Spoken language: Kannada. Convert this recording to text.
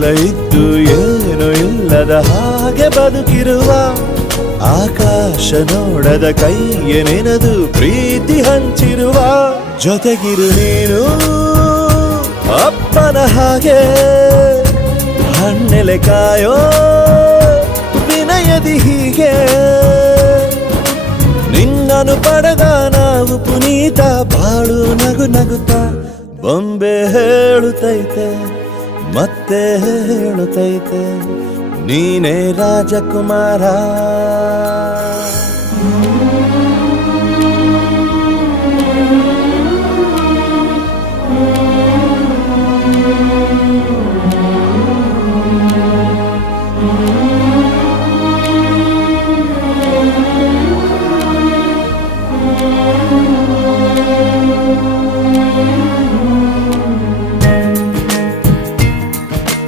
ಎಲ್ಲ ಇದ್ದು ಏನು ಇಲ್ಲದ ಹಾಗೆ ಬದುಕಿರುವ ಆಕಾಶ ನೋಡದ ಕೈಯೇ ನೆನೆದು ಪ್ರೀತಿ ಹಂಚಿರುವ ಜೊತೆಗಿರು ನೀನು ಅಪ್ಪನ ಹಾಗೆ ಹಣ್ಣೆಲೆ ಕಾಯೋ ವಿನಯದಿ ಹೀಗೆ ನಿನ್ನನು ಪಡೆದ ನಾವು ಪುನೀತ ಬಾಳು ನಗು ನಗುತ್ತಾ ಬೊಂಬೆ ಹೇಳುತ್ತೈತೆ ಮತ್ತೆ ಹೇಳುತ್ತೈತೆ ನೀನೇ ರಾಜಕುಮಾರ.